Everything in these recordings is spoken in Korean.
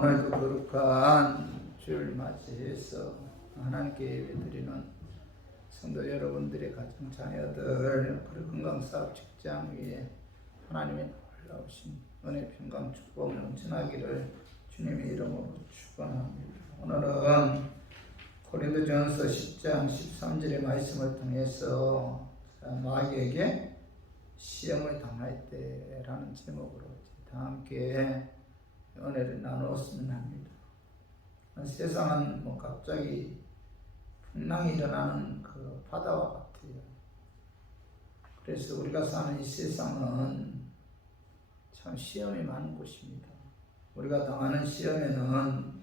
오늘도 거룩한 주를 맞이해서 하나님께 예배드리는 성도 여러분들의 가정 자녀들 그리고 건강사업 직장 위에 하나님의 놀라우신 은혜 평강 축복 넘쳐나기를 주님의 이름으로 축원합니다. 오늘은 고린도전서 10장 13절의 말씀을 통해서 마귀에게 시험을 당할 때라는 제목으로 다 함께 은혜를 나누었으면 합니다. 세상은 갑자기 풍랑이 일어나는 그 바다와 같아요. 그래서 우리가 사는 이 세상은 참 시험이 많은 곳입니다. 우리가 당하는 시험에는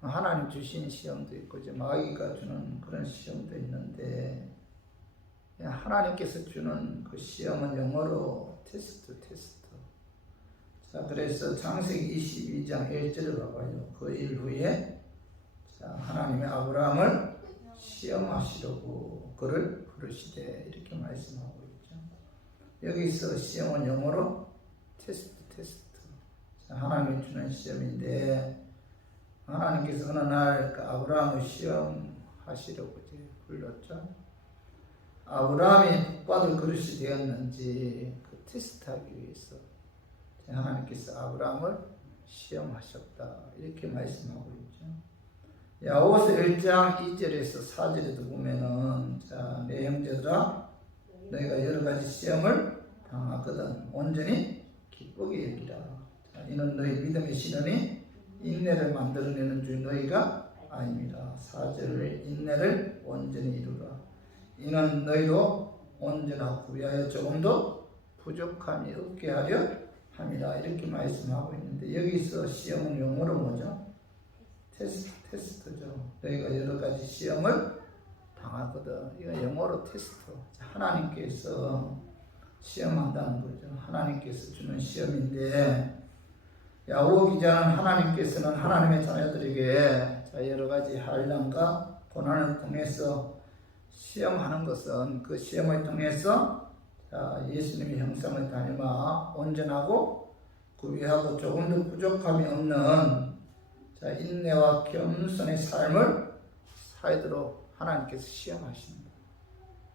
하나님 주신 시험도 있고 이제 마귀가 주는 그런 시험도 있는데 하나님께서 주는 그 시험은 영어로 테스트. 자, 그래서 창세기 22장 1절을 봐봐요. 그 일 후에 하나님의 아브라함을 시험하시려고 그를 부르시되 이렇게 말씀하고 있죠. 여기서 시험은 영어로 테스트. 자, 하나님이 주는 시험인데 하나님께서 어느 날 그 아브라함을 시험하시려고 이제 불렀죠. 아브라함이 복받을 그릇이 되었는지 그 테스트하기 위해서 하나님께서 아브라함을 시험하셨다 이렇게 말씀하고 있죠. 야고보서 1장 2절에서 4절에도 보면은 내 형제들아 너희가 여러 가지 시험을 당하거든 온전히 기쁘게 여기라. 이는 너희 믿음의 시련이 인내를 만들어내는 줄 너희가 아닙니다. 4절을 인내를 온전히 이루라. 이는 너희도 온전하고 위하여 조금도 부족함이 없게 하려 함이라 이렇게 말씀하고 있는데 여기서 시험은 영어로 뭐죠? 테스트죠. 너희가 여러 가지 시험을 당하거든. 이거 영어로 테스트. 하나님께서 시험한다는 거죠. 하나님께서 주는 시험인데 야고보 기자는 하나님께서는 하나님의 자녀들에게 여러 가지 환난과 고난을 통해서 시험하는 것은 그 시험을 통해서 예수님의 형상을 닮아 온전하고 구비하고 조금도 부족함이 없는 인내와 겸손의 삶을 살도록 하나님께서 시험하십니다.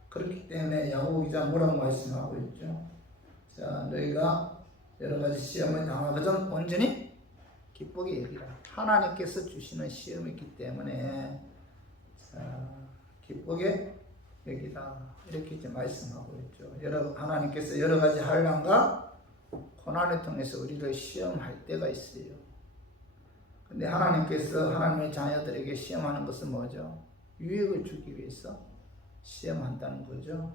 그렇기 때문에 야고보 기자 뭐라고 말씀하고 있죠? 너희가 여러 가지 시험을 당하거든 온전히 기쁘게 여기라. 하나님께서 주시는 시험이기 때문에 기쁘게 여기다 이렇게 이제 말씀하고 있죠. 하나님께서 여러 가지 환난과 고난을 통해서 우리를 시험할 때가 있어요. 근데 하나님께서 하나님의 자녀들에게 시험하는 것은 뭐죠? 유익을 주기 위해서 시험한다는 거죠.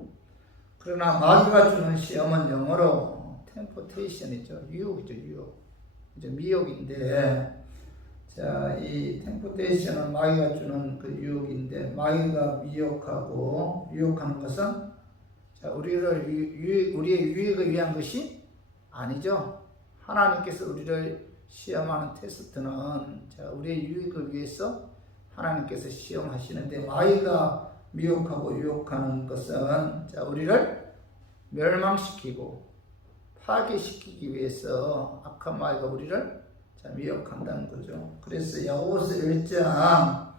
그러나 마귀가 주는 시험은 영어로 템포테이션이죠. 유혹이죠. 이제 미혹인데 이 템포테이션은 마귀가 주는 그 유혹인데 마귀가 유혹하는 것은 우리의 유익을 위한 것이 아니죠. 하나님께서 우리를 시험하는 테스트는 우리의 유익을 위해서 하나님께서 시험하시는데 마귀가 미혹하고 유혹하는 것은 우리를 멸망시키고 파괴시키기 위해서 악한 마귀가 우리를 미혹한다는 거죠. 그래서 야고보서 1장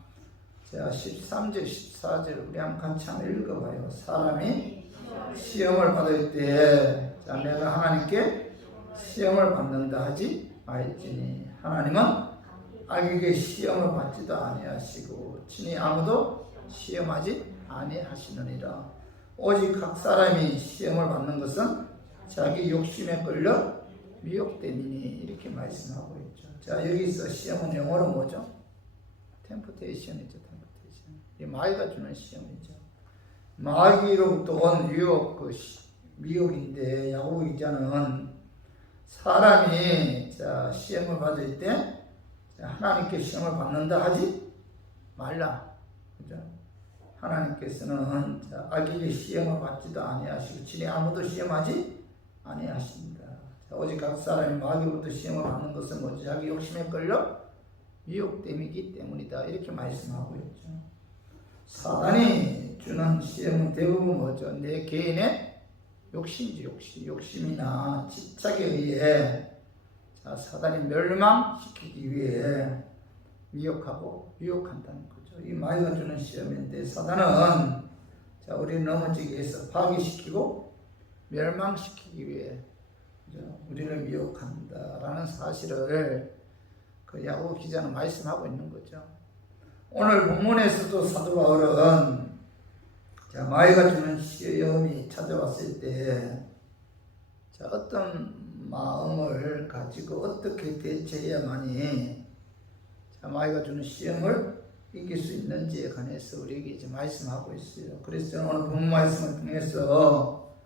13절 14절 우리 한번 같이 한번 읽어봐요. 사람이 시험을 받을 때 내가 하나님께 시험을 받는다 하지 말지니 하나님은 악에게 시험을 받지도 아니하시고 친히 아무도 시험하지 아니하시느니라. 오직 각 사람이 시험을 받는 것은 자기 욕심에 끌려 미혹됨이니 이렇게 말씀하고 있죠. 여기서 시험은 영어로 뭐죠? 템포테이션이죠. 이 마귀가 주는 시험이죠. 마귀로부터 온 유혹, 미혹인데 야고보 기자는 사람이 시험을 받을 때 하나님께 시험을 받는다 하지 말라. 그죠? 하나님께서는 악에게 시험을 받지도 아니하시고 친히 아무도 시험하지 아니하십니다. 오직 각 사람이 마귀로부터 시험을 받는 것은 뭐지? 자기 욕심에 끌려 미혹됨이기 때문이다. 이렇게 말씀하고 있죠. 사단이 주는 시험은 대부분 뭐죠? 내 개인의 욕심이나 집착에 의해 자, 사단이 멸망시키기 위해 미혹하고 유혹한다는 거죠. 이 마귀가 주는 시험인데 사단은 자, 우리를 넘어지기 위해서 파괴시키고 멸망시키기 위해 우리를 미혹한다라는 사실을 그 야고보 기자는 말씀하고 있는 거죠. 오늘 본문에서도 사도 바울은 자, 마귀가 주는 시험이 찾아왔을 때 자, 어떤 마음을 가지고 어떻게 대처해야만이 자, 마귀가 주는 시험을 이길 수 있는지에 관해서 우리에게 이제 말씀하고 있어요. 그래서 저는 오늘 본 말씀을 통해서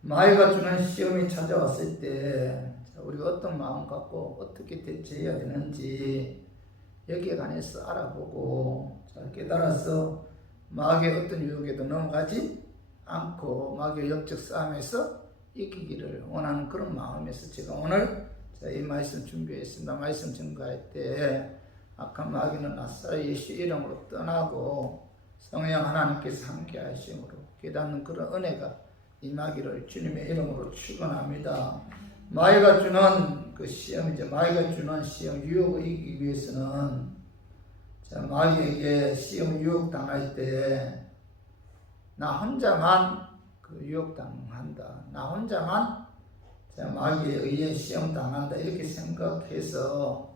마귀가 주는 시험이 찾아왔을 때 우리가 어떤 마음 갖고 어떻게 대처해야 되는지 여기에 관해서 알아보고 깨달아서 마귀의 어떤 유혹에도 넘어가지 않고 마귀의 영적 싸움에서 이기기를 원하는 그런 마음에서 제가 오늘 이 말씀 준비했습니다. 말씀 증거할 때 악한 마귀는 아싸리 예수 이름으로 떠나고 성령 하나님께서 함께 하심으로 깨닫는 그런 은혜가 임하기를 주님의 이름으로 축원합니다. 마귀가 주는 그 시험이죠. 마귀가 주는 시험 유혹을 이기기 위해서는 자, 마귀에게 시험 유혹 당할 때 나 혼자만 그 유혹 당한다. 나 혼자만 자, 마귀에 의해 시험 당한다. 이렇게 생각해서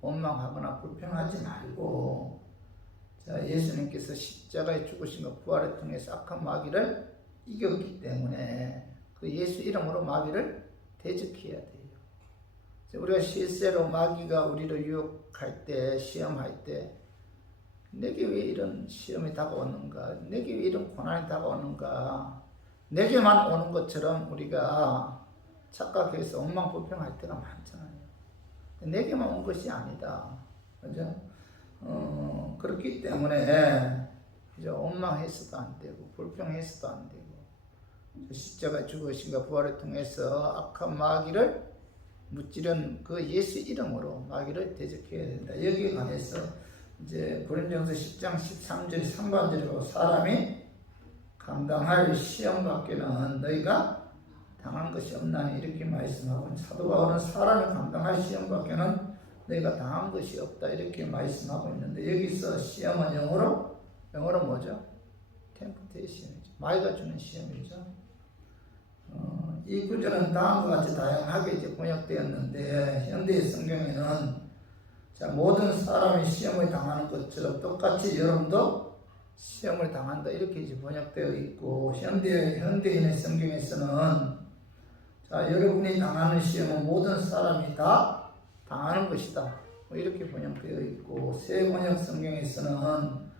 원망하거나 불평하지 말고 자, 예수님께서 십자가에 죽으신 것 부활을 통해서 악한 마귀를 이겼기 때문에 그 예수 이름으로 마귀를 대적해야 돼요. 우리가 실제로 마귀가 우리를 유혹할 때, 시험할 때 내게 왜 이런 시험이 다가오는가, 내게 왜 이런 고난이 다가오는가, 내게만 오는 것처럼 우리가 착각해서 원망불평할 때가 많잖아요. 내게만 온 것이 아니다. 그죠? 그렇기 때문에 원망해서도 안 되고 불평해서도 안 되고 십자가 죽으신가 부활을 통해서 악한 마귀를 무찌른 그 예수 이름으로 마귀를 대적해야 된다. 여기에 관해서 이제 고린도전서 10장 13절 상반절로 사람이 감당할 시험 밖에는 너희가 당한 것이 없나니 이렇게 말씀하고 사도 바울은 사람이 감당할 시험 밖에는 너희가 당한 것이 없다 이렇게 말씀하고 있는데 여기서 시험은 영어로 뭐죠? 템프테이션이죠. 마귀가 주는 시험이죠. 이 구절은 다음과 같이 다양하게 이제 번역되었는데 현대의 성경에는 자, 모든 사람이 시험을 당하는 것처럼 똑같이 여러분도 시험을 당한다 이렇게 이제 번역되어 있고 현대인의 성경에서는 자, 여러분이 당하는 시험은 모든 사람이 다 당하는 것이다 뭐 이렇게 번역되어 있고 새 번역 성경에서는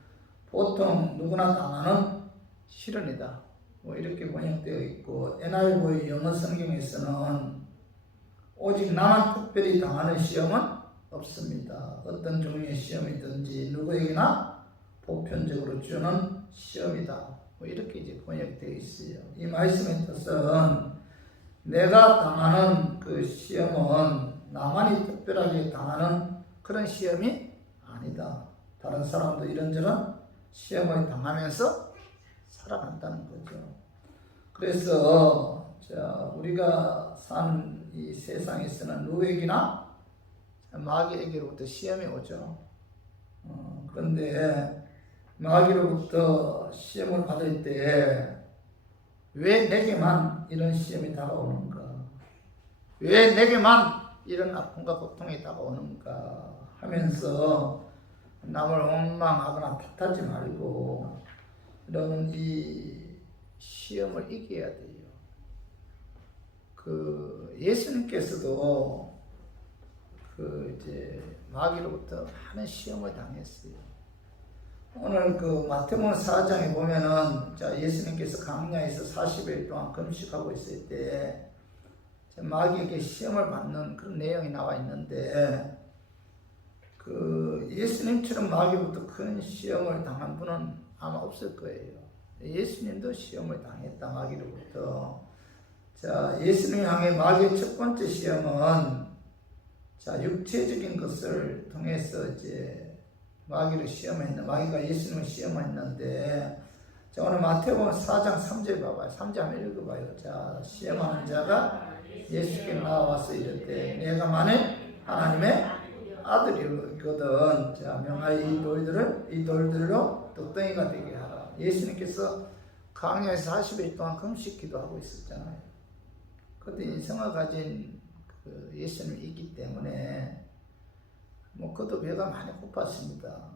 보통 누구나 당하는 시련이다 뭐 이렇게 번역되어 있고 NIV 영어 성경에서는 오직 나만 특별히 당하는 시험은 없습니다. 어떤 종류의 시험이든지 누구에게나 보편적으로 주는 시험이다. 뭐 이렇게 이제 번역되어 있어요. 이 말씀의 뜻은 내가 당하는 그 시험은 나만이 특별하게 당하는 그런 시험이 아니다. 다른 사람도 이런저런 시험을 당하면서 살아간다는 거죠. 그래서 우리가 사는 이 세상에서는 누구에게나 마귀에게로부터 시험이 오죠. 그런데 마귀로부터 시험을 받을 때 왜 내게만 이런 시험이 다가오는가? 왜 내게만 이런 아픔과 고통이 다가오는가? 하면서 남을 원망하거나 탓하지 말고 이런 이 시험을 이겨야 돼요. 그 예수님께서도 이제 마귀로부터 많은 시험을 당했어요. 오늘 그 마태복음 4장에 보면은 예수님께서 강야에서 40일 동안 금식하고 있을 때 마귀에게 시험을 받는 그런 내용이 나와 있는데 그 예수님처럼 마귀로부터 큰 시험을 당한 분은 아마 없을 거예요. 예수님도 시험을 당했다 마귀로부터. 예수님 향해 마귀의 첫 번째 시험은 육체적인 것을 통해서 이제 마귀를 시험했는데, 마귀가 예수님을 시험했는데, 오늘 마태복음 4장 3절 봐봐요. 3절 한번 읽어봐요. 시험하는 자가 예수께 나와서 이르되 내가 만일 하나님의 아들이거든 자 명하여 이 돌들로 떡덩이가 되게 하라. 예수님께서 광야에서 40일 동안 금식 기도하고 있었잖아요. 그때 인성을 가진 그 예수님이 있기 때문에 그도 배가 많이 고팠습니다.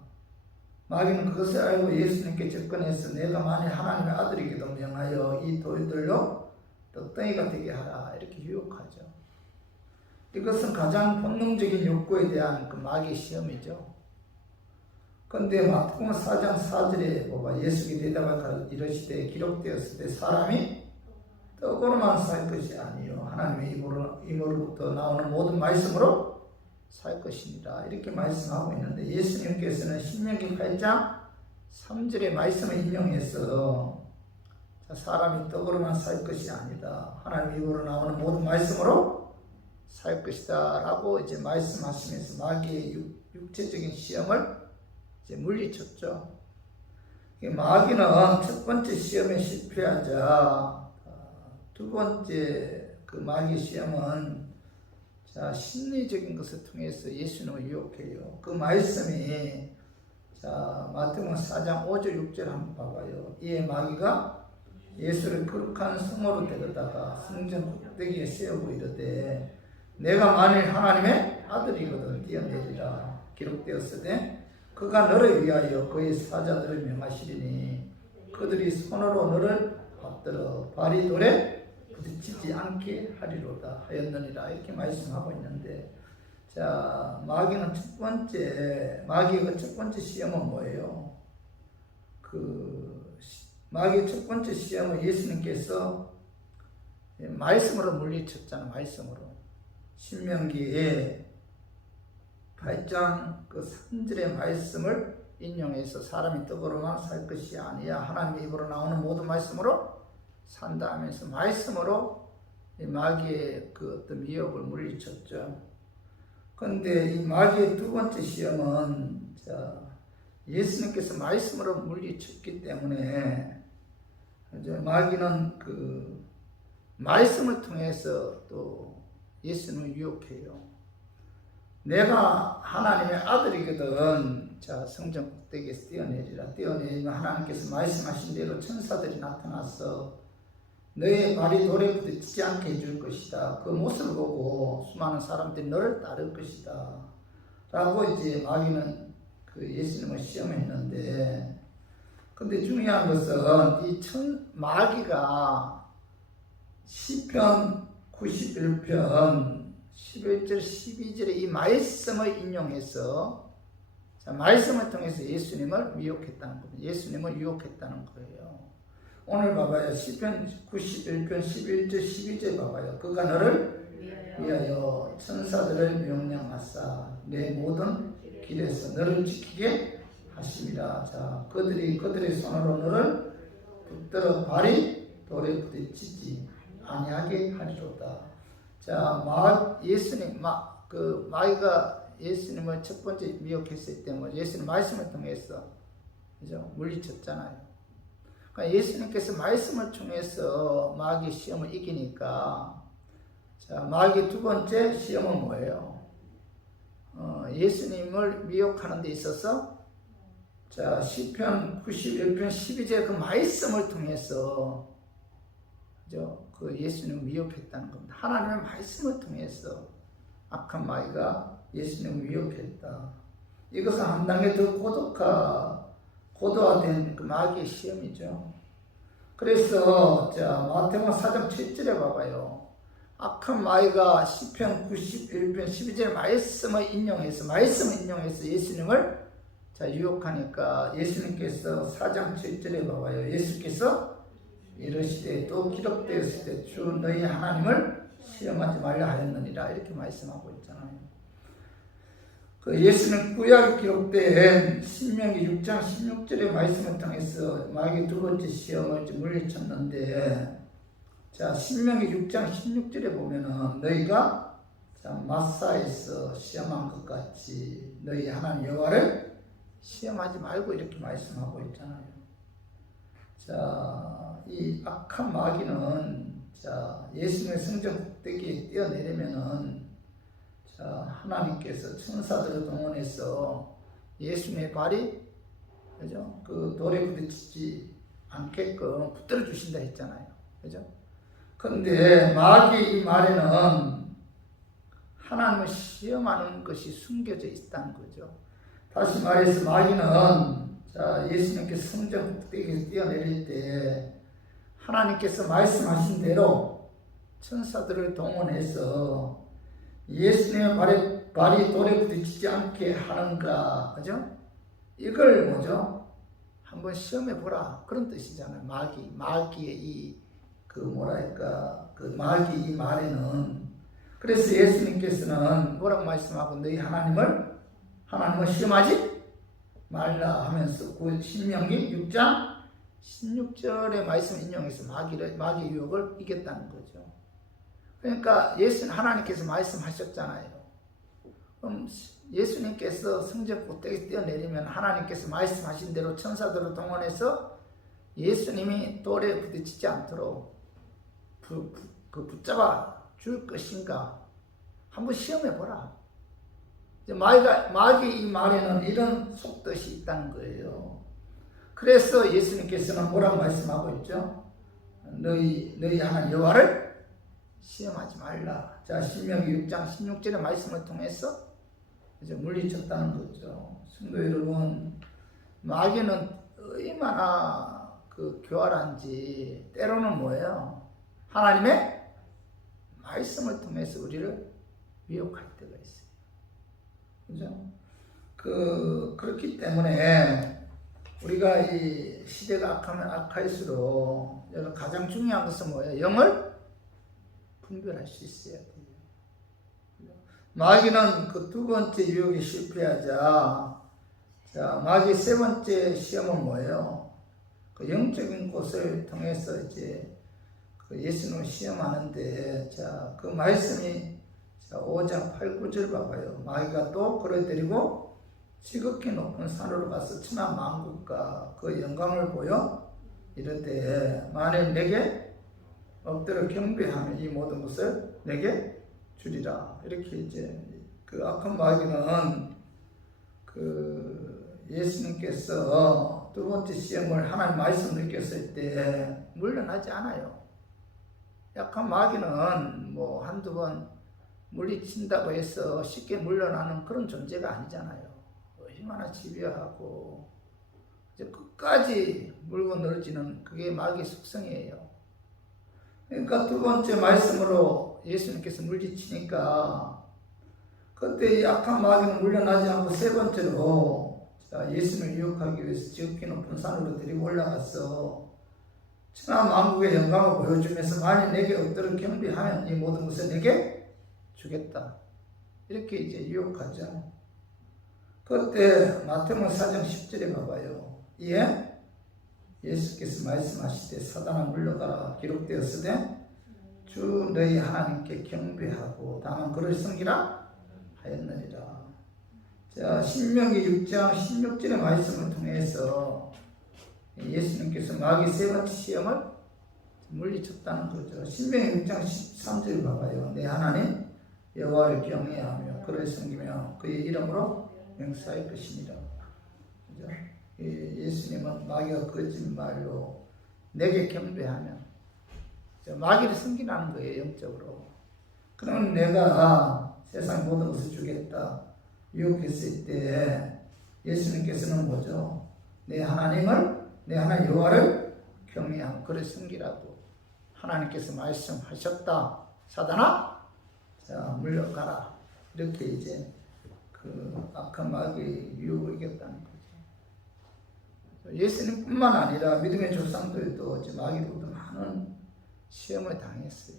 마귀는 그것을 알고 예수님께 접근해서 내가 만일 하나님의 아들이기도 명하여 이 돌들로 떡덩이가 되게 하라 이렇게 유혹하죠. 이것은 가장 본능적인 욕구에 대한 그 마귀의 시험이죠. 그런데 마태복음 4장 4절에 보면 예수께 대답하여 이르시되 기록되었을 때 사람이 떡으로만 살 것이 아니요 하나님의 입으로부터 나오는 모든 말씀으로 살 것이니라 이렇게 말씀하고 있는데 예수님께서는 신명기 8장 3절의 말씀을 인용해서 사람이 떡으로만 살 것이 아니다 하나님의 입으로 나오는 모든 말씀으로 살 것이다 라고 이제 말씀하시면서 마귀의 육체적인 시험을 이제 물리쳤죠. 마귀는 첫 번째 시험에 실패하자 두 번째 그 마귀의 시험은 자 심리적인 것을 통해서 예수님을 유혹해요. 그 말씀이 자 마태복음 4장 5절 6절 한번 봐봐요. 이에 마귀가 예수를 거룩한 성으로 데려다가 성전 꼭대기에 세우고 이르되 내가 만일 하나님의 아들이거든 뛰어내리라 기록되었으되 그가 너를 위하여 그의 사자들을 명하시리니 그들이 손으로 너를 받들어 발이 돌에 부딪히지 않게 하리로다 하였느니라 이렇게 말씀하고 있는데 자 마귀의 첫 번째 시험은 뭐예요? 그 마귀의 첫 번째 시험은 예수님께서 말씀으로 물리쳤잖아요. 말씀으로 신명기에 8장 그 3절의 말씀을 인용해서 사람이 떡으로만 살 것이 아니야 하나님의 입으로 나오는 모든 말씀으로 산다 하면서 말씀으로 마귀의 그 어떤 미혹을 물리쳤죠. 그런데 이 마귀의 두 번째 시험은 자 예수님께서 말씀으로 물리쳤기 때문에 마귀는 그 말씀을 통해서 또 예수님을 유혹해요. 내가 하나님의 아들이거든 자 성전 꼭대기에서 뛰어내리면 하나님께서 말씀하신 대로 천사들이 나타나서 너의 발이 돌에 부딪히지 않게 해줄 것이다. 그 모습을 보고 수많은 사람들이 너를 따를 것이다 라고 이제 마귀는 그 예수님을 시험했는데 근데 중요한 것은 이 마귀가 시편 91편 11절 12절의 이 말씀을 인용해서 자, 말씀을 통해서 예수님을 미혹했다는 겁니다. 예수님을 유혹했다는 거예요. 오늘 봐봐요. 시편 91편 11절 12절 봐봐요. 그가 너를 위하여 천사들을 명령하사 내 모든 길에서 너를 지키게 하심이라. 자, 그들의 손으로 너를 붙들어 발이 돌에 부딪히지 아니하게 하리로다. 자, 마귀가 예수님을 첫 번째 미혹했을 때 예수님 말씀을 통해서 그죠? 물리쳤잖아요. 그러니까 예수님께서 말씀을 통해서 마귀 시험을 이기니까 자, 마귀 두 번째 시험은 뭐예요? 예수님을 미혹하는 데 있어서 자, 시편 91편 12절 그 말씀을 통해서 그죠? 그 예수님을 미혹했다는 겁니다. 하나님의 말씀을 통해서 악한 마귀가 예수님을 미혹했다. 이것은 한 단계 더 고도화된 그 마귀의 시험이죠. 그래서 자 마태복음 4장 7절에 봐봐요. 악한 마귀가 시편 91편 12절 말씀을 인용해서 예수님을 자 유혹하니까 예수님께서 4장 7절에 봐봐요. 예수께서 이르시되 또 기록되었을 때 주 너희 하나님을 시험하지 말라 하였느니라 이렇게 말씀하고 있잖아요. 그 예수는 구약에 기록된 신명기 6장 16절의 말씀을 통해서 마귀 두 번째 시험을 물리쳤는데 자 신명기 6장 16절에 보면은 너희가 자 마사에서 시험한 것 같이 너희 하나님 여호와를 시험하지 말고 이렇게 말씀하고 있잖아요. 자, 이 악한 마귀는 자, 예수님의 성전 꼭대기에 뛰어내리면은 자, 하나님께서 천사들을 동원해서 예수님의 발이 그죠? 그 돌에 부딪히지 않게끔 붙들어 주신다 했잖아요. 그죠? 그런데 마귀의 이 말에는 하나님을 시험하는 것이 숨겨져 있다는 거죠. 다시 말해서 마귀는 자, 예수님께서 성전 꼭대기에 뛰어내릴 때 하나님께서 말씀하신 대로 천사들을 동원해서 예수님의 발이 돌에 부딪히지 않게 하는가, 그죠? 이걸 뭐죠? 한번 시험해 보라 그런 뜻이잖아요. 마귀의 이 그 뭐랄까 그 마귀 이 말에는 그래서 예수님께서는 뭐라고 말씀하고 너희 하나님을 시험하지 말라 하면서 신명기 6장 16절의 말씀 인용해서 마귀의 유혹을 이겼다는 거죠. 그러니까 하나님께서 말씀하셨잖아요. 그럼 예수님께서 성전 꼭대기에 뛰어내리면 하나님께서 말씀하신 대로 천사들을 동원해서 예수님이 돌에 부딪히지 않도록 붙잡아 줄 것인가 한번 시험해 보라. 마귀 이 말에는 이런 속뜻이 있다는 거예요. 그래서 예수님께서는 뭐라고 말씀하고 있죠? 너희 하나님 여호와를 시험하지 말라. 자, 신명기 6장 16절의 말씀을 통해서 이제 물리쳤다는 거죠. 성도 여러분, 마귀는 얼마나 그 교활한지 때로는 뭐예요? 하나님의 말씀을 통해서 우리를 미혹할 때가 있어요. 그죠? 그렇기 때문에 우리가 이 시대가 악하면 악할수록 가장 중요한 것은 뭐예요? 영을 분별할 수 있어야 돼요. 마귀는 그 두 번째 유혹에 실패하자, 자, 마귀의 세 번째 시험은 뭐예요? 그 영적인 것을 통해서 이제 그 예수님을 시험하는데, 자, 그 말씀이 자, 5장 8, 9절 봐봐요. 마귀가 또 끌어들이고 지극히 높은 산으로 가서 천하 만국과 그 영광을 보여 이르되 만일 내게 엎드려 경배하면 이 모든 것을 내게 주리라. 이렇게 이제 그 악한 마귀는 그 예수님께서 두 번째 시험을 하나님 말씀을 느꼈을 때 물러나지 않아요. 약한 마귀는 뭐 한두 번 물리친다고 해서 쉽게 물러나는 그런 존재가 아니잖아요. 얼마나 집요하고 이제 끝까지 물고 늘어지는 그게 마귀의 속성이에요. 그러니까 두 번째 말씀으로 예수님께서 물리치니까 그때 이 악한 마귀는 물러나지 않고 세 번째로 자, 예수님을 유혹하기 위해서 지극히 높은 산으로 데리고 올라가서 천하 만국의 영광을 보여주면서 만일 내게 엎드려 경배하면 이 모든 것을 내게 주겠다. 이렇게 이제 유혹하죠. 그때 마태복음 4장 10절에 봐봐요. 이에 예수께서 말씀하시되 사단아 물러가라 기록되었으되 주 너희 하나님께 경배하고 다만 그를 섬기라 하였느니라. 자, 신명기 6장 16절의 말씀을 통해서 예수님께서 마귀 세 번째 시험을 물리쳤다는 거죠. 신명기 6장 13절 봐봐요. 내 하나님 여호와를 경외하며 그를 섬기며 그의 이름으로 명사할 것이니라. 그죠? 예수님은 마귀가 거짓말로 내게 경배하면 마귀를 섬기라는 거예요. 영적으로. 그러면 내가 세상 모든 것을 주겠다 유혹했을 때 예수님께서는 뭐죠? 내 하나님 여호와를 경외하고 그를 섬기라고 하나님께서 말씀하셨다. 사단아, 자, 물러가라. 이렇게 이제 그 악한 마귀의 유혹을 이겼다는 거죠. 예수님뿐만 아니라 믿음의 조상들도 마귀로부터 많은 시험을 당했어요.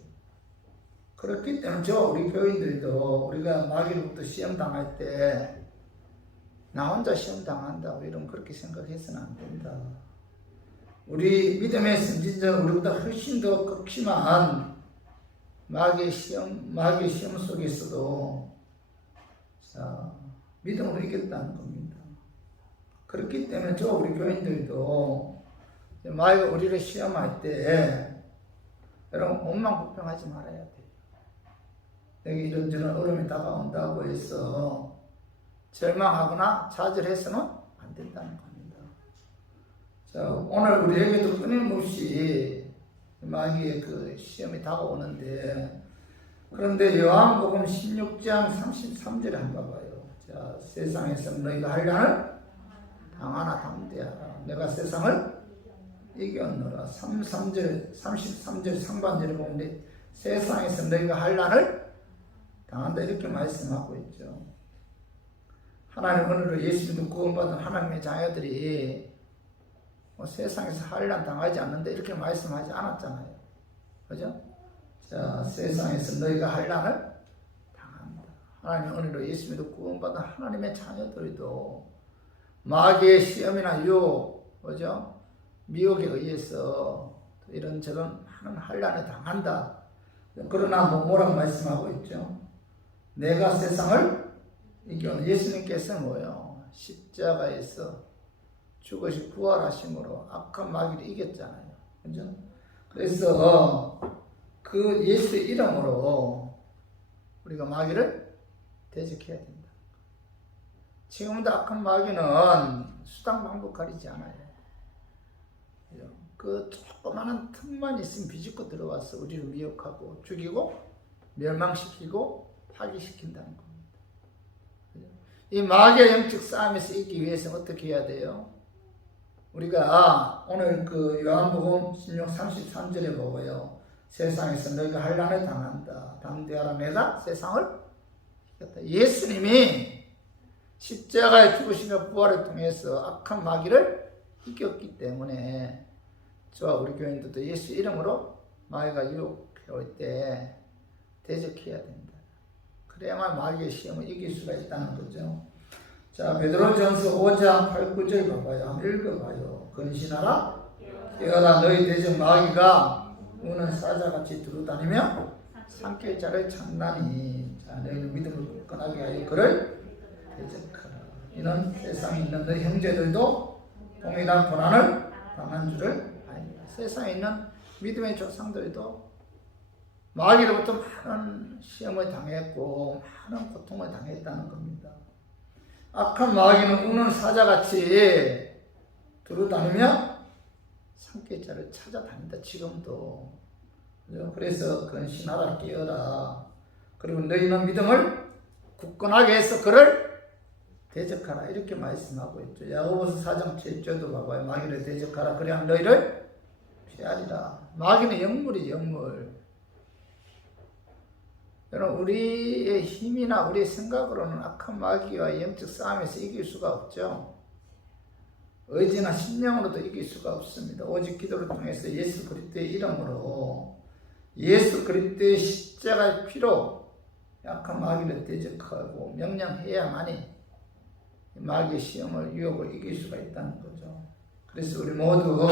그렇기 때문에 우리 교인들도 우리가 마귀로부터 시험 당할 때 나 혼자 시험 당한다고 이런 그렇게 생각해서는 안 된다. 우리 믿음의 선진자 우리보다 훨씬 더 극심한 마귀의 시험 속에서도 자, 믿음으로 이겼다는 겁니다. 그렇기 때문에 우리 교인들도 마귀가 우리를 시험할 때 여러분 원망불평하지 말아야 돼요. 여기 이런저런 어려움이 다가온다고 해서 절망하거나 좌절해서는 안 된다는 겁니다. 자, 오늘 우리에게도 끊임없이 마귀의 그 시험이 다가오는데, 그런데 요한복음 16장 33절에 한번 봐요. 자, 세상에서 너희가 한량을 당하나 담대하라. 내가 세상을 이겼노라. 33절 상반절에 보면 세상에서 너희가 한량을 당한다 이렇게 말씀하고 있죠. 하나님 은혜로 예수 믿고 구원받은 하나님의 자녀들이 세상에서 한량 당하지 않는다 이렇게 말씀하지 않았잖아요. 그죠? 자, 세상에서 너희가 한량을 당한다. 하나님 은혜로 예수 믿고 구원받은 하나님의 자녀들도 마귀의 시험이나 유혹, 그죠? 미혹에 의해서 이런저런 많은 한란을 당한다. 그러나 뭐라고 말씀하고 있죠? 내가 세상을 이겨. 예수님께서 뭐요? 십자가에서 죽으시 부활하심으로 악한 마귀를 이겼잖아요. 그죠? 그래서 그 예수의 이름으로 우리가 마귀를 대적해야 된다. 지금도 악한 마귀는 수당 방법 가리지 않아요. 그 조그마한 틈만 있으면 비집고 들어와서 우리를 미혹하고 죽이고 멸망시키고 파괴시킨다는 겁니다. 이 마귀의 영적 싸움에서 이기기 위해서는 어떻게 해야 돼요? 우리가 오늘 그 요한복음 16, 33절에 보고요. 세상에서 너희가 한란을 당한다. 담대하라. 내가 세상을 이겼다. 예수님이 십자가의 죽으심과 부활을 통해서 악한 마귀를 이겼기 때문에 저와 우리 교인들도 예수 이름으로 마귀가 유혹해 올 때 대적해야 된다. 그래야만 마귀의 시험을 이길 수가 있다는 거죠. 자, 베드로전서 5장 8, 9절 봐봐요. 한번 읽어봐요. 근신하라 깨어라. 너희 대적 마귀가 우는 사자같이 두루다니며 삼킬 자를 찾나니. 자, 너희는 믿음을 굳건하게 하여 그를 대적하라. 이는 세상에 있는 너희 형제들도 동일한 고난을 당한 줄을 아닙니다. 세상에 있는 믿음의 조상들도 마귀로부터 많은 시험을 당했고 많은 고통을 당했다는 겁니다. 악한 마귀는 우는 사자같이 두루다니며 삼킬 자를 찾아다닌다. 지금도. 그래서 근신하라. 깨어라. 그리고 너희는 믿음을 굳건하게 해서 그를 대적하라. 이렇게 말씀하고 있죠. 야고보서 4장 7절도 봐봐요. 마귀를 대적하라. 그래야 너희를 피하리라. 마귀는 영물이지, 영물. 여러분, 우리의 힘이나 우리의 생각으로는 악한 마귀와 영적 싸움에서 이길 수가 없죠. 의지나 신령으로도 이길 수가 없습니다. 오직 기도를 통해서 예수 그리스도의 이름으로, 예수 그리스도의 십자가의 피로 악한 마귀를 대적하고 명령해야만이 마귀의 시험을, 유혹을 이길 수가 있다는 거죠. 그래서 우리 모두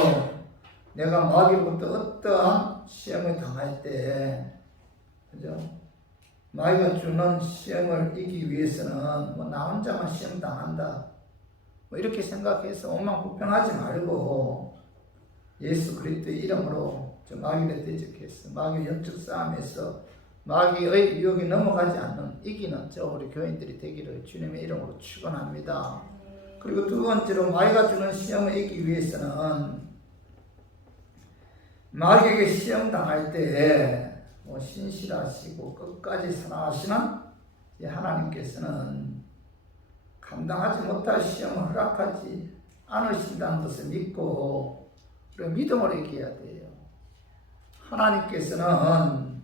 내가 마귀로부터 어떠한 시험을 당할 때, 그죠? 마귀가 주는 시험을 이기기 위해서는 나 혼자만 시험 당한다, 이렇게 생각해서 원망불평하지 말고 예수 그리스도의 이름으로 저 마귀를 대적해서 마귀의 영적 싸움에서 마귀의 유혹이 넘어가지 않는 이기는 저 우리 교인들이 되기를 주님의 이름으로 축원합니다. 그리고 두 번째로 마귀가 주는 시험을 이기기 위해서는 마귀에게 시험 당할 때 신실하시고 끝까지 사랑하시는 하나님께서는 감당하지 못할 시험을 허락하지 않으신다는 것을 믿고 그리고 믿음으로 이겨야 돼요. 하나님께서는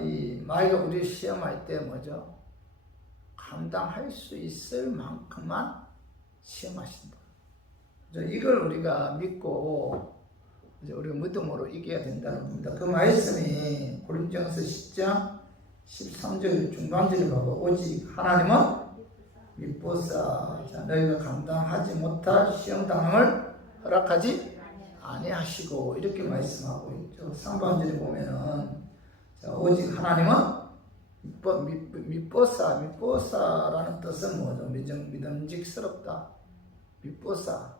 이 마귀가 우리 시험할 때 뭐죠? 감당할 수 있을 만큼만 시험하신다. 이걸 우리가 믿고 우리가 믿음으로 이겨야 된다는 겁니다. 그 말씀이 고린도전서 10장 13절 중간절에 봐봐. 오직 하나님은 미보사 너희가 감당하지 못할 시험 당함을 허락하지 아니하시고 이렇게 말씀하고 있죠. 상반절에 보면은 오직 하나님은 미보사라는 뜻은 뭐죠? 믿음직스럽다. 미보사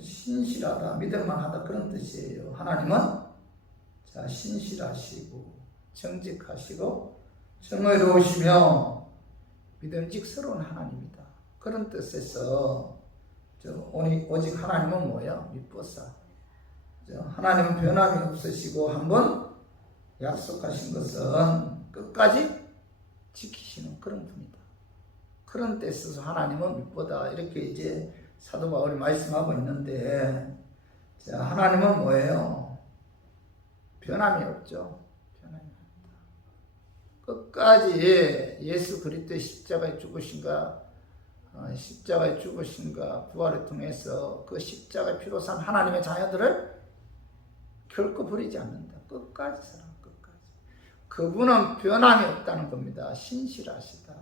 신실하다, 믿을만하다 그런 뜻이에요. 하나님은 자, 신실하시고 정직하시고 정의로우시며 믿음직스러운 하나님이다. 그런 뜻에서 오직 하나님은 뭐야? 미쁘사. 하나님은 변함이 없으시고 한번 약속하신 것은 끝까지 지키시는 그런 분이다. 그런 뜻에서 하나님은 미쁘다. 이렇게 이제 사도 바울이 말씀하고 있는데, 자, 하나님은 뭐예요? 변함이 없죠. 변함이 없다. 끝까지 예수 그리스도의 십자가에 죽으신가 부활을 통해서 그 십자가의 피로 산 하나님의 자녀들을 결코 버리지 않는다. 끝까지 사랑, 끝까지. 그분은 변함이 없다는 겁니다. 신실하시다.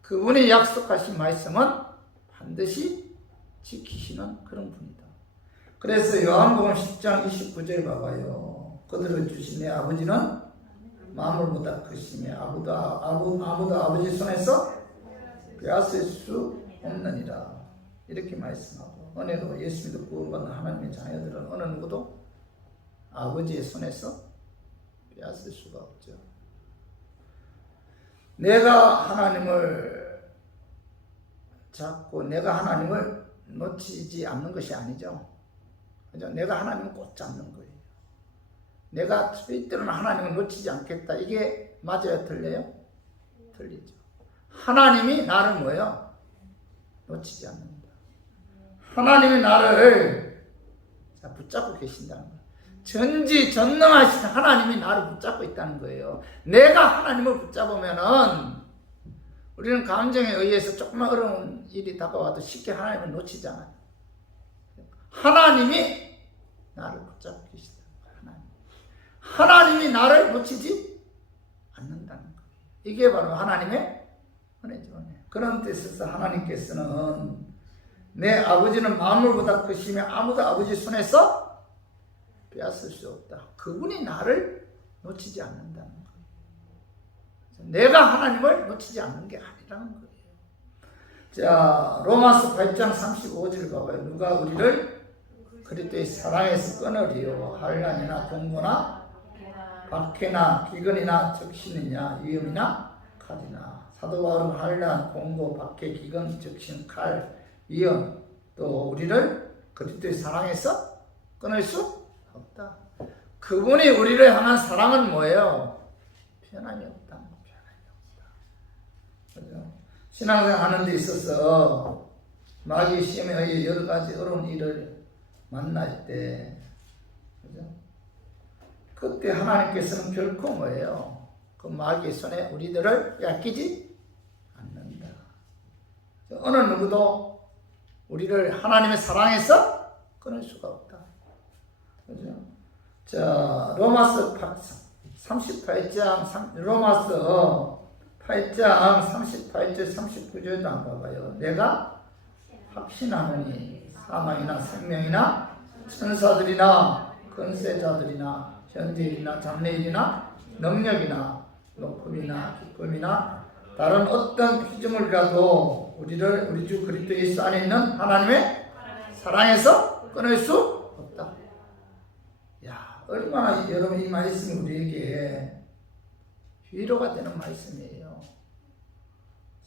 그분이 약속하신 말씀은 반드시 지키시는 그런 분이다. 그래서 요한복음 10장 29절 봐봐요. 그들을 주신 내 아버지는 만물보다 크시며 아무도 아버지 손에서 빼앗을 수 없느니라. 이렇게 말씀하고, 은혜로 예수 믿고 구원받는 하나님의 자녀들은 어느 누구도 아버지의 손에서 빼앗을 수가 없죠. 내가 하나님을 잡고 내가 하나님을 놓치지 않는 것이 아니죠. 그죠? 내가 하나님을 꼭 잡는 거예요. 내가 때로는 하나님을 놓치지 않겠다. 이게 맞아요? 틀려요? 틀리죠. 하나님이 나를 뭐예요? 놓치지 않는다. 하나님이 나를 붙잡고 계신다는 거예요. 전지전능하신 하나님이 나를 붙잡고 있다는 거예요. 내가 하나님을 붙잡으면은 우리는 감정에 의해서 조금만 어려운 일이 다가와도 쉽게 하나님을 놓치지 않아요. 하나님이 나를 붙잡고 계시다는 거예요. 하나님이 나를 놓치지 않는다는 거예요. 이게 바로 하나님의 은혜죠. 그런 뜻에서 하나님께서는 내 아버지는 만물보다 크시며 아무도 아버지 손에서 빼앗을 수 없다. 그분이 나를 놓치지 않는다는 거예요. 내가 하나님을 놓치지 않는 게 아니라는 거예요. 자, 로마서 8장 35절 봐봐요. 누가 우리를 그리스도의 사랑에서 끊으리요? 환난이나 공고나 박해나 기근이나 적신이냐 위험이나 칼이나. 사도 바울은 환난, 공고, 박해, 기근, 적신, 칼, 위험, 또 우리를 그리스도의 사랑에서 끊을 수 없다. 그분이 우리를 향한 사랑은 뭐예요? 변함이 없다. 그죠? 신앙생활 하는 데 있어서 마귀의 시험에 의해 여러 가지 어려운 일을 만날 때, 그죠? 그때 하나님께서는 결코 뭐예요? 그 마귀의 손에 우리들을 뺏기지 않는다. 어느 누구도 우리를 하나님의 사랑에서 끊을 수가 없다. 그죠? 자, 로마서 38장, 로마서 8장 38절 39절도 안 봐봐요. 내가 확신하노니 사망이나 생명이나 천사들이나 권세자들이나 현재일이나 장래일이나 능력이나 높음이나 기쁨이나 다른 어떤 피조물이라도 우리를 우리 주 그리스도 예수 안에 있는 하나님의 사랑에서 끊을 수 없다. 야, 얼마나 여러분 이 말씀이 우리에게 위로가 되는 말씀이에요.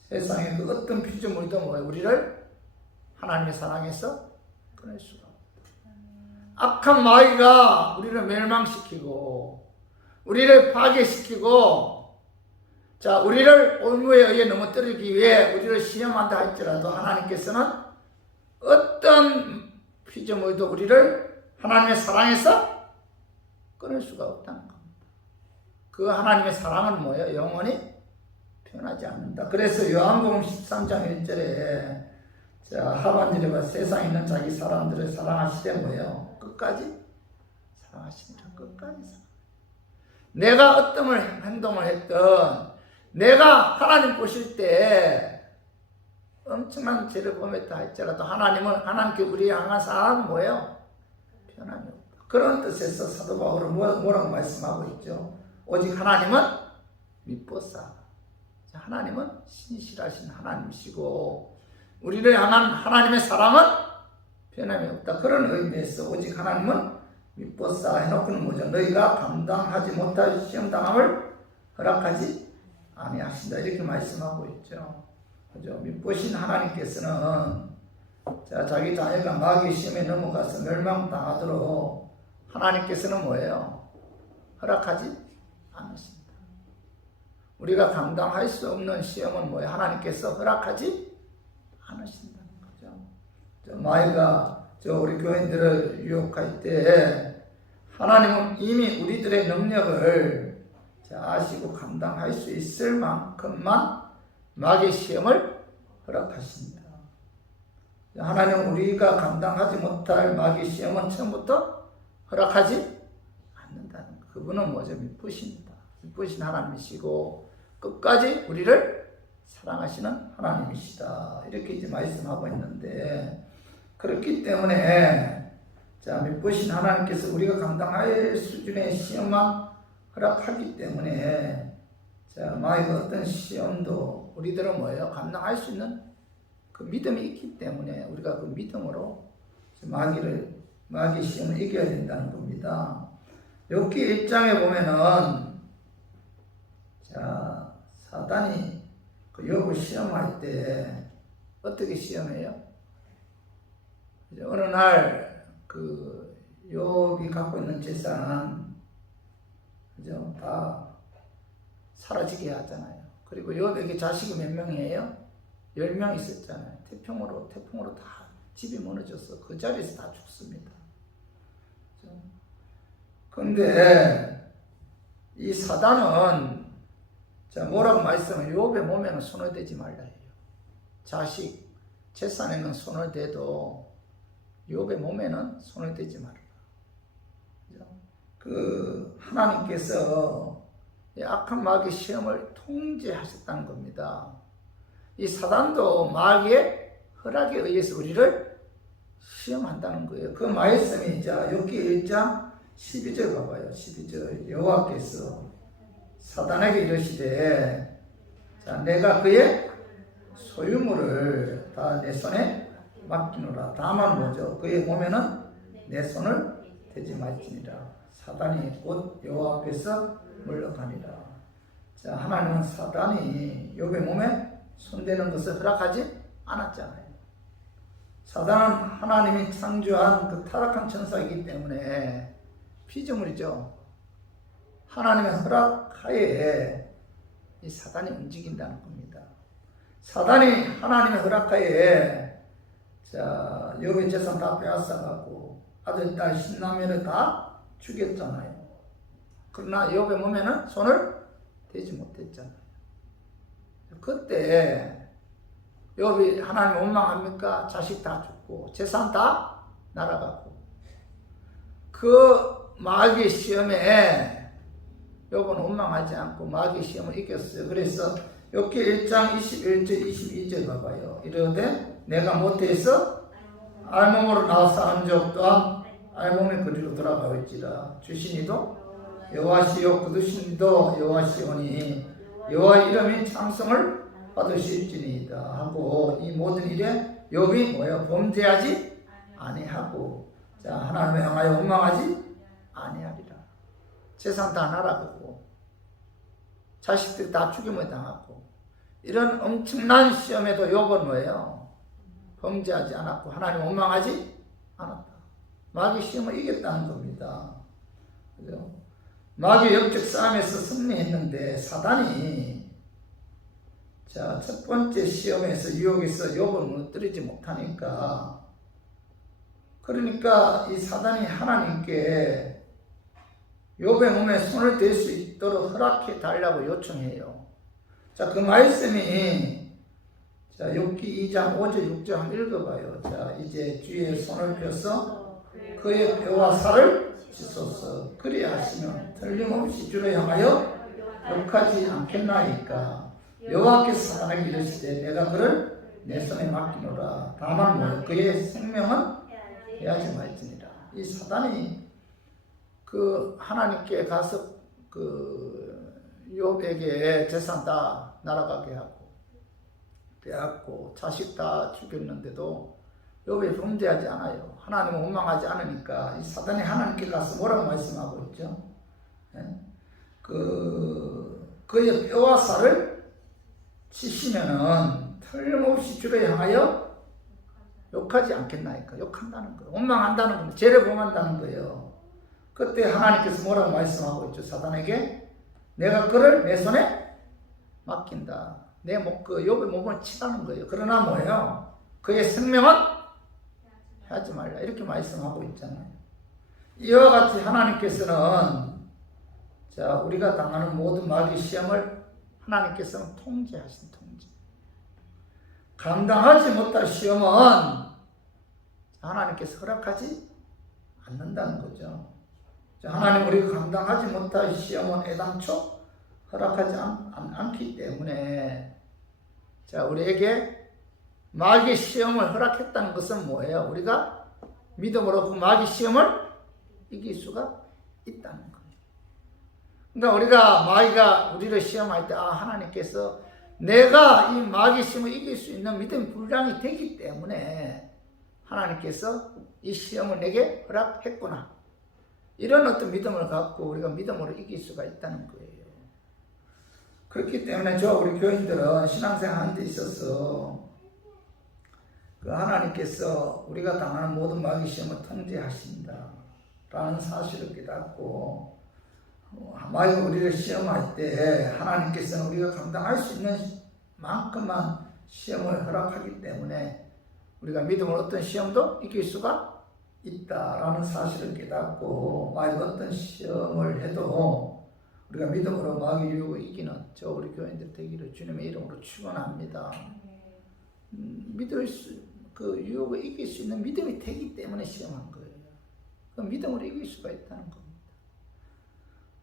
세상에 그 어떤 피조물도 우리를 하나님의 사랑에서 끊을 수가 없다. 악한 마귀가 우리를 멸망시키고 우리를 파괴시키고 자, 우리를 올무에 의해 넘어뜨리기 위해 우리를 시험한다 할지라도 하나님께서는 어떤 피조물도 우리를 하나님의 사랑에서 끊을 수가 없다는 겁니다. 그 하나님의 사랑은 뭐예요? 영원히 변하지 않는다. 그래서 요한복음 13장 1절에 자, 하반절에 봐 세상에 있는 자기 사람들을 사랑하시되 뭐예요? 끝까지 사랑하십니다. 끝까지 사랑. 내가 어떤 행동을 했든 내가 하나님 보실 때 엄청난 죄를 범했다 할지라도 하나님께 우리의 향한 사랑은 뭐예요? 변함이 없다. 그런 뜻에서 사도 바울은 뭐라고 말씀하고 있죠? 오직 하나님은 미쁘사. 하나님은 신실하신 하나님이시고 우리를 향한 하나님의 사랑은 변함이 없다. 그런 의미에서 오직 하나님은 미보사 해놓고는 뭐죠? 너희가 감당하지 못할 시험당함을 허락하지 아니하신다. 이렇게 말씀하고 있죠. 그죠? 미보신 하나님께서는 자기 자녀가 마귀의 시험에 넘어가서 멸망당하도록 하나님께서는 뭐예요? 허락하지 않으신다. 우리가 감당할 수 없는 시험은 뭐예요? 하나님께서 허락하지 않으신다는 거죠. 마귀가 우리 교인들을 유혹할 때 하나님은 이미 우리들의 능력을 아시고 감당할 수 있을 만큼만 마귀의 시험을 허락하십니다. 하나님은 우리가 감당하지 못할 마귀의 시험은 처음부터 허락하지 않는다는 것. 그분은 뭐죠? 미쁘십니다. 미쁘신 하나님이시고 끝까지 우리를 사랑하시는 하나님이시다. 이렇게 이제 말씀하고 있는데, 그렇기 때문에 미쁘신 하나님께서 우리가 감당할 수준의 시험만 허락하기 때문에 마귀가 어떤 시험도 우리들은 뭐예요? 감당할 수 있는 그 믿음이 있기 때문에 우리가 그 믿음으로 마귀 시험을 이겨야 된다는 겁니다. 욥기 1장에 보면은 사단이 그 욥을 시험할 때 어떻게 시험해요? 어느 날 그 욥이 갖고 있는 재산은 그죠? 다 사라지게 하잖아요. 그리고 욥에게 자식이 몇 명이에요? 10명 있었잖아요. 태풍으로 다 집이 무너져서 그 자리에서 다 죽습니다. 그런데 이 사단은 뭐라고 말씀을 욥의 몸에는 손을 대지 말라 해요. 자식, 재산에는 손을 대도 욥의 몸에는 손을 대지 말라. 그 하나님께서 악한 마귀의 시험을 통제하셨다는 겁니다. 이 사단도 마귀의 허락에 의해서 우리를 시험한다는 거예요. 그 말씀이 욥기 1장 12절 봐봐요. 12절 여호와께서 사단에게 이르시되 내가 그의 소유물을 다 내 손에 맡기노라. 다만 뭐죠? 그의 몸에는 내 손을 대지 말지니라. 사단이 곧 여호와 앞에서 물러가니라. 하나님은 사단이 욥의 몸에 손대는 것을 허락하지 않았잖아요. 사단은 하나님이 창조한 그 타락한 천사이기 때문에 피조물이죠. 하나님의 허락하에 이 사단이 움직인다는 겁니다. 사단이 하나님의 허락하에 욥의 재산 다 빼앗아가고 아들, 딸, 신라면을 다 죽였잖아요. 그러나 욥의 몸에는 손을 대지 못했잖아요. 그때 욥이 하나님 원망합니까? 자식 다 죽고 재산 다 날아가고 그 마귀의 시험에 욥은 원망하지 않고 마귀의 시험을 이겼어요. 그래서 욥기 1장 21절 22절 봐봐요. 이르되 내가 모태에서 알몸으로 나와서 한 적 또한 알몸의 거리로 돌아가올지라. 주신이도 여호와시요 거두신이도 여호와시오니 여호와 이름이 찬송을 받으실지니이다 하고 이 모든 일에 욥이 뭐예요? 범죄하지 아니하고 하나님을 향하여 원망하지 아니하리라. 재산 다 날아가고 자식들이 다 죽임을 당하고 이런 엄청난 시험에도 욥은 뭐예요? 범죄하지 않았고 하나님 원망하지 않았다. 마귀 시험을 이겼다는 겁니다. 그죠? 마귀 영적 싸움에서 승리했는데 사단이 첫 번째 시험에서 유혹에서 욥을 무너뜨리지 못하니까 그러니까 이 사단이 하나님께 욥의 몸에 손을 댈 수 있도록 허락해 달라고 요청해요. 그 말씀이 욥기 2장 5절 6절 한번 읽어봐요. 이제 주의 손을 펴서 그의 뼈와 살을 씻소서. 그리야 하시면 틀림없이 주를 향하여 욕하지 않겠나이까. 여호와께서 사단에게 이르시되 내가 그를 내 손에 맡기노라. 다만 그의 생명은 해하지 말지니라. 이 사단이 그 하나님께 가서 그 욥에게 재산 다 날아가게 하고 빼앗고 자식 다 죽였는데도 욥이 범죄하지 않아요. 하나님을 원망하지 않으니까 이 사단이 하나님께 가서 뭐라고 말씀하고 있죠? 그의 뼈와 살을 치시면은 틀림없이 주를 향하여 욕하지 않겠나이까? 욕한다는 거예요. 원망한다는 거예요. 죄를 범한다는 거예요. 그때 하나님께서 뭐라고 말씀하고 있죠? 사단에게 내가 그를 내 손에 맡긴다. 내 욥의 몸을 치라는 거예요. 그러나 뭐예요? 그의 생명은 하지 말라. 이렇게 말씀하고 있잖아요. 이와 같이 하나님께서는 자, 우리가 당하는 모든 마귀 시험을 하나님께서는 통제하신 통제. 감당하지 못할 시험은 하나님께서 허락하지 않는다는 거죠. 자, 하나님 우리가 감당하지 못할 시험은 애당초 허락하지 않기 때문에 자, 우리에게 마귀 시험을 허락했다는 것은 뭐예요? 우리가 믿음으로 그 마귀 시험을 이길 수가 있다는 거예요. 그러니까 우리가 마귀가 우리를 시험할 때 하나님께서 내가 이 마귀 시험을 이길 수 있는 믿음이 분량이 되기 때문에 하나님께서 이 시험을 내게 허락했구나. 이런 어떤 믿음을 갖고 우리가 믿음으로 이길 수가 있다는 거예요. 그렇기 때문에 우리 교인들은 신앙생활 하는 데 있어서 그 하나님께서 우리가 당하는 모든 마귀 시험을 통제하신다 라는 사실을 깨닫고 마귀가 우리를 시험할 때 하나님께서는 우리가 감당할 수 있는 만큼만 시험을 허락하기 때문에 우리가 믿음으로 어떤 시험도 이길 수가 있다라는 사실을 깨닫고 마귀가 어떤 시험을 해도 우리가 믿음으로 마귀 유혹을 이기는 우리 교인들 되기를 주님의 이름으로 축원합니다. 믿을 그 유혹을 이길 수 있는 믿음이 되기 때문에 시험한 거예요. 그 믿음으로 이길 수가 있다는 겁니다.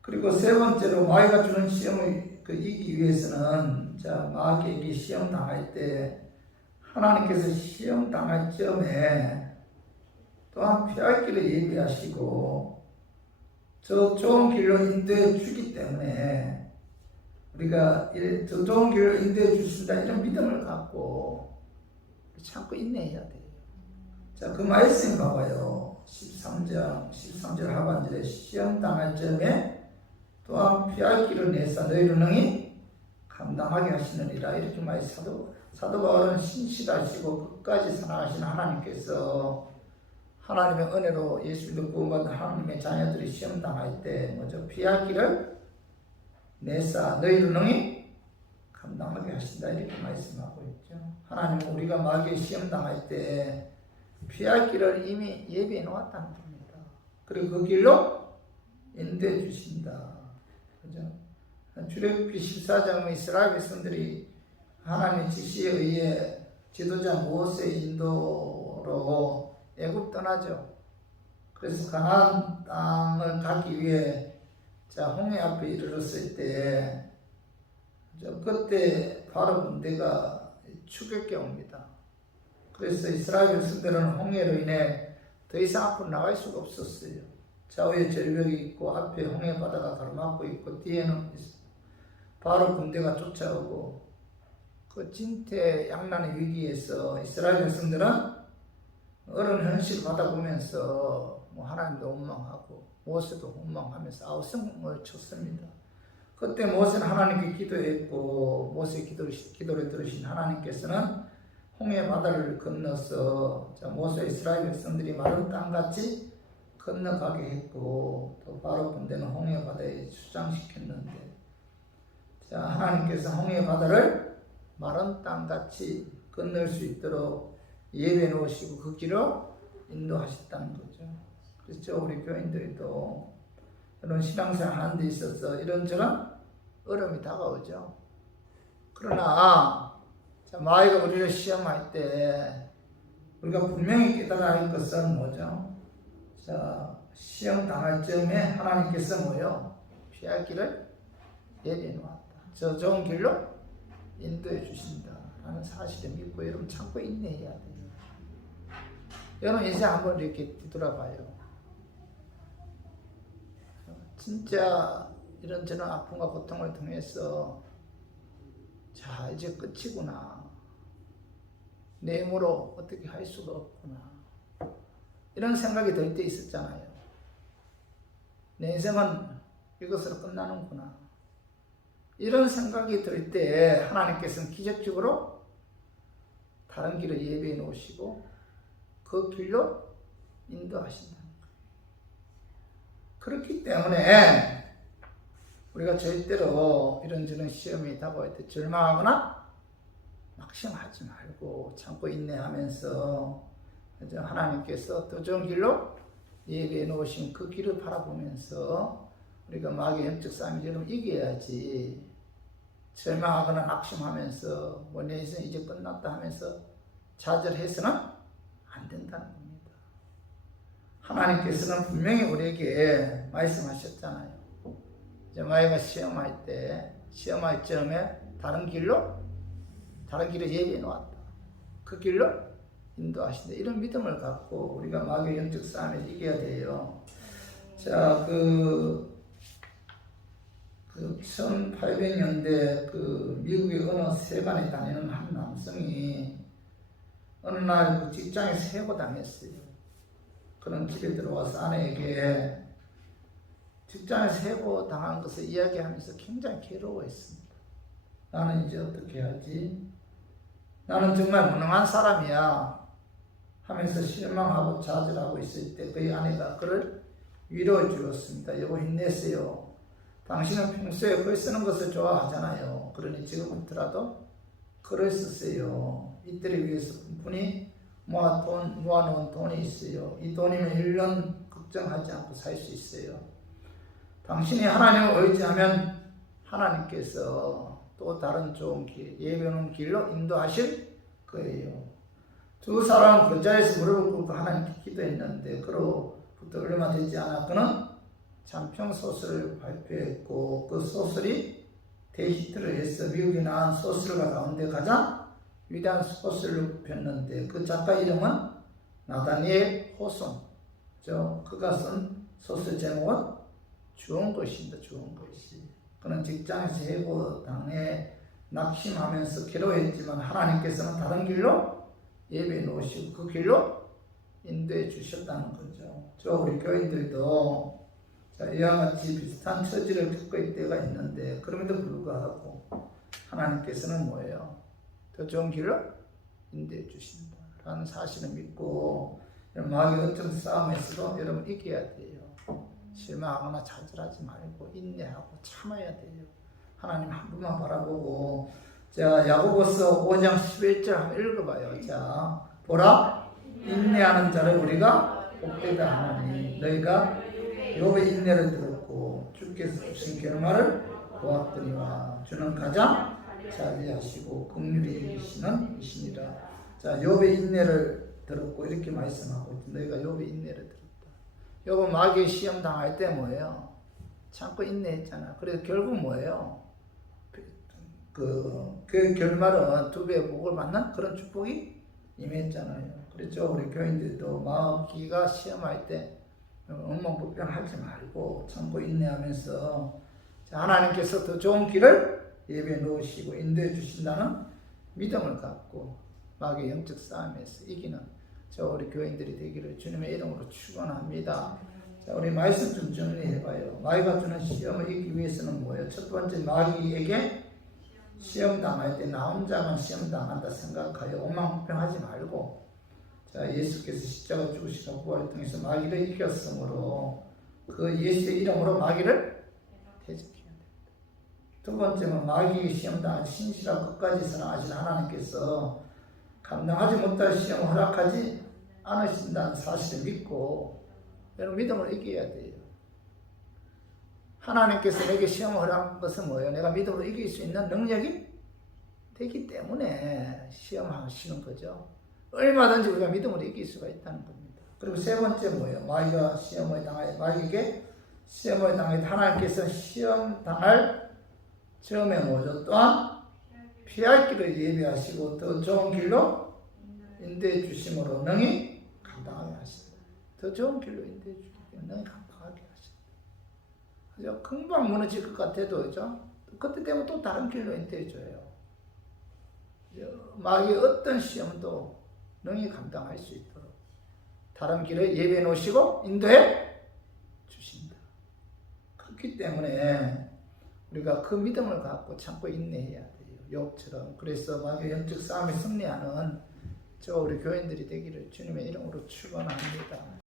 그리고 세 번째로 마귀가 주는 시험을 이기기 위해서는 마귀에게 시험 당할 때 하나님께서 시험 당할 점에 또한 피할 길을 예비하시고 저 좋은 길로 인도해 주기 때문에 우리가 저 좋은 길로 인도해 주신다 이런 믿음을 갖고 참고 인내해야 돼요. 자, 그 말씀 봐봐요. 13절 하반절에 시험 당할 점에 또한 피할 길을 내사 너희를 능히 감당하게 하시느니라. 이렇게 말씀 사도 바울은 신실하시고 끝까지 사랑하시는 하나님께서 하나님의 은혜로 예수 믿고 구원받은 하나님의 자녀들이 시험 당할 때 먼저 피할 길을 내사 너희를 능히 감당하게 하신다. 이렇게 말씀하고 있죠. 하나님은 우리가 마귀의 시험 당할 때 피할 길을 이미 예비해 놓았다는 겁니다. 그리고 그 길로 인도해 주신다. 그죠? 출애굽기 14장의 이스라엘 백성들이 하나님의 지시에 의해 지도자 모세의 인도로 애굽 떠나죠. 그래서 가나안 땅을 가기 위해 홍해 앞에 이르렀을 때 그때 바로 군대가 추격해 옵니다. 그래서 이스라엘 백성들은 홍해로 인해 더 이상 앞으로 나갈 수가 없었어요. 좌우에 절벽이 있고 앞에 홍해 바다가 가로막고 있고 뒤에는 바로 군대가 쫓아오고 그 진퇴양난의 위기에서 이스라엘 백성들은 어려운 현실을 받아보면서 하나님도 원망하고 모세도 원망하면서 아우성을 쳤습니다. 그때 모세는 하나님께 기도했고 모세의 기도를 들으신 하나님께서는 홍해 바다를 건너서 모세 이스라엘 백성들이 마른 땅같이 건너가게 했고 또 바로 군대는 홍해 바다에 수장시켰는데 하나님께서 홍해 바다를 마른 땅같이 건널 수 있도록 예배해 놓으시고 그 길로 인도하셨다는 거죠. 그렇죠. 우리 교인들이 또 이런 신앙생활 하는 데 있어서 이런저런 어려움이 다가오죠. 그러나 마귀가 우리를 시험할 때 우리가 분명히 깨달아야 할 것은 뭐죠? 시험 당할 점에 하나님께서 피할 길을 예비해 놓았다. 저 좋은 길로 인도해 주신다 라는 사실을 믿고 여러분 참고 인내해야 돼요. 여러분 인생 한번 이렇게 뒤돌아봐요. 진짜 이런저런 아픔과 고통을 통해서 이제 끝이구나. 내 힘으로 어떻게 할 수가 없구나. 이런 생각이 들 때 있었잖아요. 내 인생은 이것으로 끝나는구나. 이런 생각이 들 때 하나님께서는 기적적으로 다른 길을 예비해 놓으시고 그 길로 인도하신다는 거예요. 그렇기 때문에 우리가 절대로 이런저런 시험이 다가올 때 절망하거나 낙심하지 말고 참고 인내하면서 하나님께서 더 좋은 길로 예비해 놓으신 그 길을 바라보면서 우리가 마귀의 영적 싸움을 이겨야지, 절망하거나 낙심하면서 내 인생 이제 끝났다 하면서 좌절해서는 안 된다는 겁니다. 하나님께서는 분명히 우리에게 말씀하셨잖아요. 이제 마귀가 시험할 점에 다른 길을 예비해 놓았다. 그 길로 인도하신다. 이런 믿음을 갖고 우리가 마귀의 영적 싸움을 이겨야 돼요. 자, 1800년대 미국의 어느 세관에 다니는 한 남성이 어느 날 직장에서 해고당했어요. 그런 집에 들어와서 아내에게 직장에서 해고당한 것을 이야기하면서 굉장히 괴로워했습니다. 나는 이제 어떻게 하지? 나는 정말 무능한 사람이야 하면서 실망하고 좌절하고 있을 때 그의 아내가 그를 위로해 주었습니다. 여보, 힘내세요. 당신은 평소에 글 쓰는 것을 좋아하잖아요. 그러니 지금부터라도 글을 쓰세요. 이때를 위해서 분이 모아놓은 돈이 있어요. 이 돈이면 1년 걱정하지 않고 살 수 있어요. 당신이 하나님을 의지하면 하나님께서 또 다른 좋은 길, 예배하는 길로 인도하실 거예요. 두 사람은 그 자리에서 무릎을 꿇고 하나님께 기도했는데 그로부터 얼마 되지 않아 그는 장평 소설을 발표했고 그 소설이 대히트를 해서 미국에 나온 소설가 가운데 가장 위대한 소설을 폈는데 그 작가 이름은 나다니엘 호손. 그가 쓴 소설 제목은 좋은 것입니다. 좋은 것이. 그는 직장에서 해고당해 낙심하면서 괴로워했지만 하나님께서는 다른 길로 예배해 놓으시고 그 길로 인도해 주셨다는 거죠. 우리 교인들도 이와 같이 비슷한 처지를 겪고 있을 때가 있는데 그럼에도 불구하고 하나님께서는 뭐예요? 더 좋은 길로 인도해 주신다라는 사실을 믿고 마귀의 어떤 싸움에서도 여러분 이겨야 돼요. 실망하거나 좌절하지 말고 인내하고 참아야 돼요. 하나님 한 분만 바라보고 야고보서 5장 11절 한번 읽어봐요. 보라, 인내하는 자를 우리가 복되다 하나니 너희가 욥의 인내를 들었고 주께서 주신 결말을 보았거니와 주는 가장 자비하시고 긍휼히 여기시는 이시니라. 욥의 인내를 들었고 이렇게 말씀하고 너희가 욥의 인내를 들었다. 욥은 마귀의 시험 당할 때 참고 인내했잖아. 그래서 결국 그 결말은 두 배의 복을 받는 그런 축복이 임했잖아요. 그렇죠. 우리 교인들도 마귀가 시험할 때 엉망불평하지 말고 참고 인내하면서 하나님께서 더 좋은 길을 예배해 놓으시고 인도해 주신다는 믿음을 갖고 마귀의 영적 싸움에서 이기는 우리 교인들이 되기를 주님의 이름으로 축원합니다. 우리 말씀 좀 정리해봐요. 마귀가 주는 시험을 이기기 위해서는 뭐예요? 첫 번째, 마귀에게 시험 당할 때 나 혼자만 시험 당한다 생각하여 엉망불평하지 말고 예수께서 십자가 죽으시고 부활을 통해서 마귀를 이겼으므로 그 예수의 이름으로 마귀를 대적해야 됩니다. 두 번째는 마귀의 시험 당한 신실하고 끝까지 사랑하시는 하나님께서 감당하지 못할 시험을 허락하지 않으신다는 사실을 믿고 여러분 믿음을 이겨야 돼요. 하나님께서 내게 시험을 허락한 것은 뭐예요? 내가 믿음으로 이길 수 있는 능력이 되기 때문에 시험하시는 거죠. 얼마든지 우리가 믿음으로 이길 수가 있다는 겁니다. 그리고 세 번째 뭐예요? 마귀에게 시험을 당해 하나님께서 시험 당할 처음에 뭐죠? 또한 피할 길을 예비하시고 더 좋은 길로 인도해 주심으로 능히 감당하게 하신다. 더 좋은 길로 인도해 주기 때문에 능히 감당하게 하신다. 금방 무너질 것 같아도 그때 되면 또 다른 길로 인도해 줘요. 마귀의 어떤 시험도 능히 감당할 수 있도록 다른 길을 예비해 놓으시고 인도해 주신다. 그렇기 때문에 우리가 그 믿음을 갖고 참고 인내해야 돼요. 욥처럼. 그래서 마귀 영적 싸움에 승리하는 저 우리 교인들이 되기를 주님의 이름으로 축원합니다.